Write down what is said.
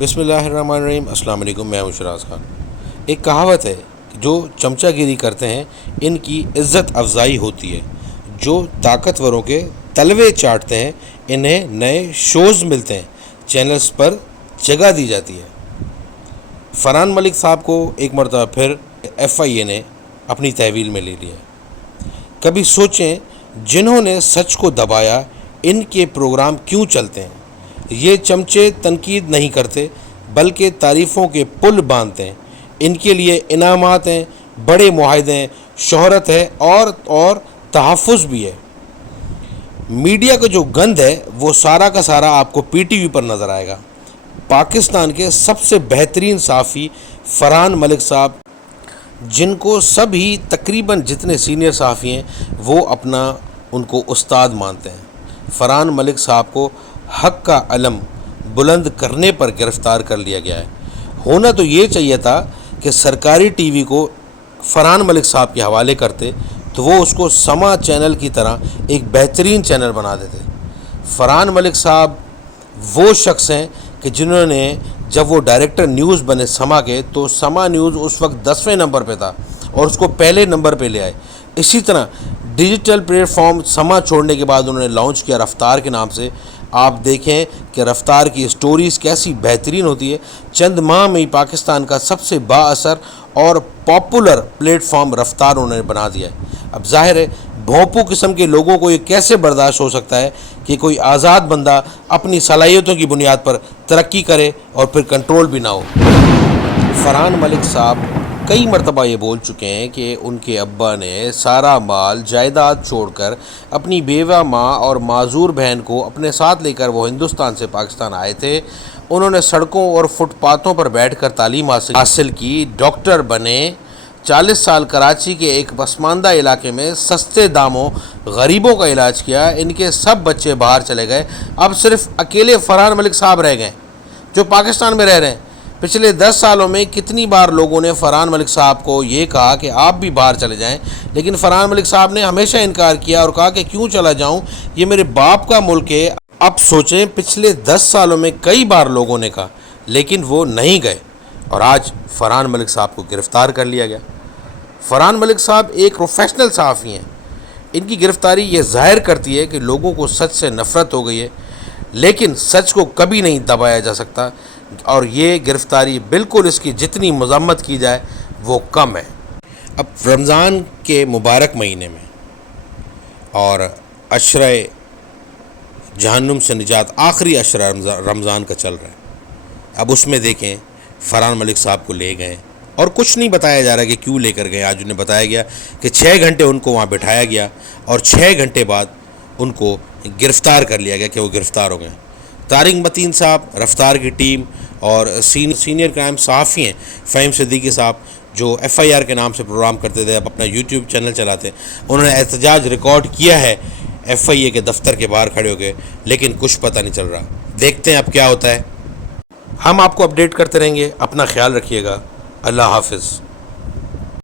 بسم اللہ الرحمن الرحیم۔ السلام علیکم، میں ہوں شراز خان۔ ایک کہاوت ہے کہ جو چمچہ گیری کرتے ہیں ان کی عزت افزائی ہوتی ہے، جو طاقتوروں کے تلوے چاٹتے ہیں انہیں نئے شوز ملتے ہیں، چینلز پر جگہ دی جاتی ہے۔ فرحان ملک صاحب کو ایک مرتبہ پھر FIA نے اپنی تحویل میں لے لیا۔ کبھی سوچیں جنہوں نے سچ کو دبایا ان کے پروگرام کیوں چلتے ہیں؟ یہ چمچے تنقید نہیں کرتے بلکہ تعریفوں کے پل باندھتے ہیں۔ ان کے لیے انعامات ہیں، بڑے معاہدے ہیں، شہرت ہے اور تحفظ بھی ہے۔ میڈیا کا جو گند ہے وہ سارا کا سارا آپ کو PTV پر نظر آئے گا۔ پاکستان کے سب سے بہترین صحافی فرحان ملک صاحب، جن کو سب ہی تقریباً جتنے سینئر صحافی ہیں وہ ان کو استاد مانتے ہیں، فرحان ملک صاحب کو حق کا علم بلند کرنے پر گرفتار کر لیا گیا ہے۔ ہونا تو یہ چاہیے تھا کہ سرکاری ٹی وی کو فرحان ملک صاحب کے حوالے کرتے تو وہ اس کو سما چینل کی طرح ایک بہترین چینل بنا دیتے۔ فرحان ملک صاحب وہ شخص ہیں کہ جنہوں نے جب وہ ڈائریکٹر نیوز بنے سما کے تو سما نیوز اس وقت 10ویں نمبر پہ تھا اور اس کو پہلے نمبر پہ لے آئے۔ اسی طرح ڈیجیٹل پلیٹ فارم سما چھوڑنے کے بعد انہوں نے لانچ کیا رفتار کے نام سے۔ آپ دیکھیں کہ رفتار کی اسٹوریز کیسی بہترین ہوتی ہے۔ چند ماہ میں ہی پاکستان کا سب سے با اثر اور پاپولر پلیٹ فارم رفتار انہوں نے بنا دیا ہے۔ اب ظاہر ہے بھونپو قسم کے لوگوں کو یہ کیسے برداشت ہو سکتا ہے کہ کوئی آزاد بندہ اپنی صلاحیتوں کی بنیاد پر ترقی کرے اور پھر کنٹرول بھی نہ ہو۔ فرحان ملک صاحب کئی مرتبہ یہ بول چکے ہیں کہ ان کے ابا نے سارا مال جائیداد چھوڑ کر اپنی بیوہ ماں اور معذور بہن کو اپنے ساتھ لے کر وہ ہندوستان سے پاکستان آئے تھے۔ انہوں نے سڑکوں اور فٹ پاتھوں پر بیٹھ کر تعلیم حاصل کی، ڈاکٹر بنے، 40 سال کراچی کے ایک پسماندہ علاقے میں سستے داموں غریبوں کا علاج کیا۔ ان کے سب بچے باہر چلے گئے، اب صرف اکیلے فرحان ملک صاحب رہ گئے جو پاکستان میں رہ رہے ہیں۔ پچھلے 10 سالوں میں کتنی بار لوگوں نے فرحان ملک صاحب کو یہ کہا کہ آپ بھی باہر چلے جائیں، لیکن فرحان ملک صاحب نے ہمیشہ انکار کیا اور کہا کہ کیوں چلا جاؤں، یہ میرے باپ کا ملک ہے۔ اب سوچیں پچھلے 10 سالوں میں کئی بار لوگوں نے کہا لیکن وہ نہیں گئے اور آج فرحان ملک صاحب کو گرفتار کر لیا گیا۔ فرحان ملک صاحب ایک پروفیشنل صحافی ہیں۔ ان کی گرفتاری یہ ظاہر کرتی ہے کہ لوگوں کو سچ سے نفرت ہو گئی ہے، لیکن سچ کو کبھی نہیں دبایا جا سکتا اور یہ گرفتاری بالکل اس کی جتنی مذمت کی جائے وہ کم ہے۔ اب رمضان کے مبارک مہینے میں اور عشرہ جہنم سے نجات، آخری عشرہ رمضان کا چل رہا ہے۔ اب اس میں دیکھیں فرحان ملک صاحب کو لے گئے اور کچھ نہیں بتایا جا رہا کہ کیوں لے کر گئے۔ آج انہیں بتایا گیا کہ 6 گھنٹے ان کو وہاں بٹھایا گیا اور 6 گھنٹے بعد ان کو گرفتار کر لیا گیا کہ وہ گرفتار ہو گئے۔ طارق متین صاحب، رفتار کی ٹیم اور سینئر کرائم صحافی ہیں فہیم صدیقی صاحب، جو FIR کے نام سے پروگرام کرتے تھے، اب اپنا YouTube چینل چلاتے ہیں، انہوں نے احتجاج ریکارڈ کیا ہے FIA کے دفتر کے باہر کھڑے ہو گئے، لیکن کچھ پتہ نہیں چل رہا۔ دیکھتے ہیں اب کیا ہوتا ہے۔ ہم آپ کو اپڈیٹ کرتے رہیں گے۔ اپنا خیال رکھیے گا۔ اللہ حافظ۔